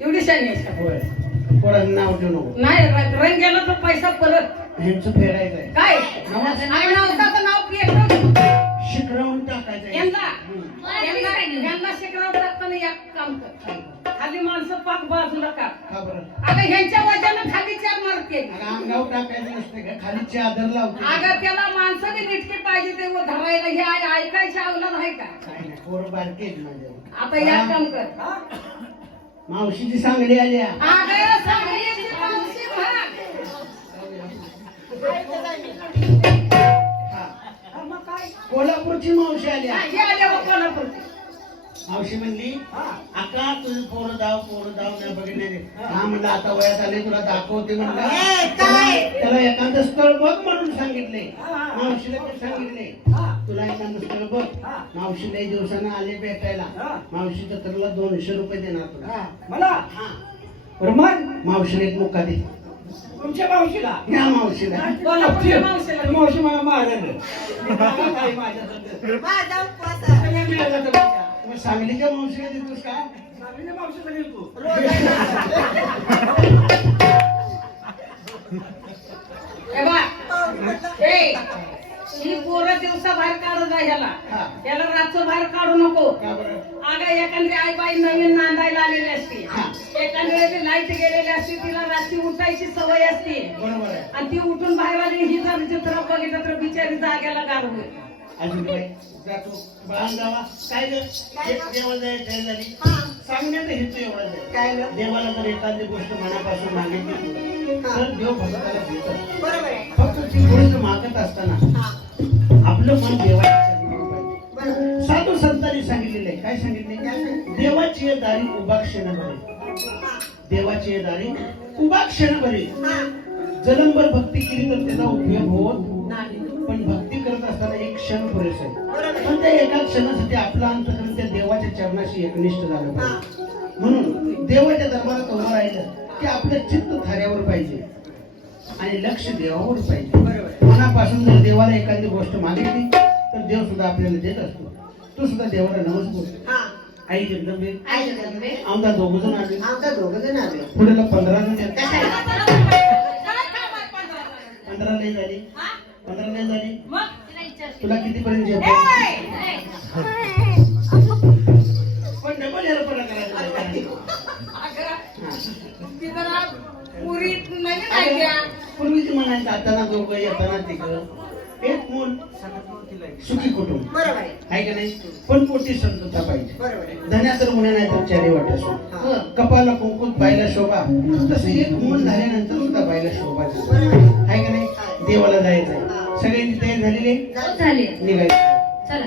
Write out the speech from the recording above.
एवढी शानी आहेस का? होय पोरांना नाव ठेवू नको. नाही रंग गेला तर पैसा परत ह्यांचं फेडायचंय काय नवसाचं नाव पेटवून शिकरवून टाकायचंय. यांना शिकराव टाकताना एक काम कर, खाली माणसं पाक बाजूला का का बरं? अगं ह्यांच्या वजन खाली चार मारते. अगं अंगावर टाकायचं नसते का? खाली चादर लावते. अगं त्याला माणसं बी नीटके पाहिजे ते धरायला. हे ऐकायच्या अवलाद आहे का? काय नाही पोरं बारकी आहेत माझ्या. आता या काम कर. मावशीची सांगली आल्या. अगं सांगलीची मावशी म्हण. कोल्हापूरची मावशी आल्या. हे आले बघ कोल्हापूरची. मावशी म्हणली आका तुझं पोरं दाव नाही बघितले. हा म्हणलं आता वयात आले तुला दाखवते म्हणलं. त्याला एखादं स्थळ बघ म्हणून सांगितले. मावशीला ते सांगितले तुला एखादं स्थळ बघ. मावशी लई दिवसानं आले भेटायला. मावशी जत्रेला 200 रुपये देणार तुला. मला मावशीने एक मुक्का दे. तुमच्या मावशीला या मावशीला. कोल्हापूरच्या मावशीला. मावशी मला मारलं. मग सांगलीच्या मावशीला देतोस का? मावशीला घेतो. हे बघ, ही पोरं दिवसा बाहेर काढू जा ह्याला. त्याला रातचं बाहेर काढू नको. का बरं? अगं एखादी आई बाई नवीन नांदायला आलेली असते. एखाद्या वेळेस लाईट गेलेली असते. तिला रात्री उठायची सवय असते. बरोबर आहे. आणि ती उठून बाहेर आली ही जर चित्र बघितलं तर बिचारी जाग्याला गार होईल. अजून बाई जातो बाळान गावा. काय ग? देवाला जायचं झाली सांगण्यात हेतू एवढा काय देवाला जर एखादी गोष्ट मनापासून मागितली तर देव भक्ताला देतो. फक्त ती गोष्ट मागत असताना आपलं मन देवाच्या साधू संतांनी सांगितलेलं आहे. काय सांगितले? देवाची दारी उभा क्षण भरे. देवाची दारी उभा क्षण भरे. जलंबर भक्ती केली तर त्याचा उपयोग होत नाही. पण भक्ती करत असताना एक क्षण पुरेस आहे. पण त्या एका क्षणासाठी आपलं अंतकरण त्या देवाच्या चरणाशी एकनिष्ठ झालं पाहिजे. म्हणून देवाच्या दरबारात उभं राहिलं की आपलं चित्त थाऱ्यावर पाहिजे आणि लक्ष देवावर पाहिजे. मनापासून जर देवाला एखादी गोष्ट मागितली तर देव सुद्धा आपल्याला देत असतो. तो सुद्धा देवाला नमस्कार. आई जगदंबे आमचा दोघजण आले. पुढेला 15 जण येतात. 15 नाही झाली. 15 नाही झाली. तुला कितीपर्यंत जेवण पण डबल हेरपणा करायचा. पूर्वीच म्हणायचं आता दोघं येताना तिकडं एक मूल सुखी कुटुंब आहे का नाही. पण पोटी संतता पाहिजे. धन्या तर मुळे नाही तर चारी वाट्या शोभा. कपाला कुंकुत बायला शोभा. तसं एक मूल झाल्यानंतर सुद्धा बायला शोभा आहे का नाही. देवाला जायचंय. सगळ्यांची तयारी झालेली झाली. निघायचं. चला.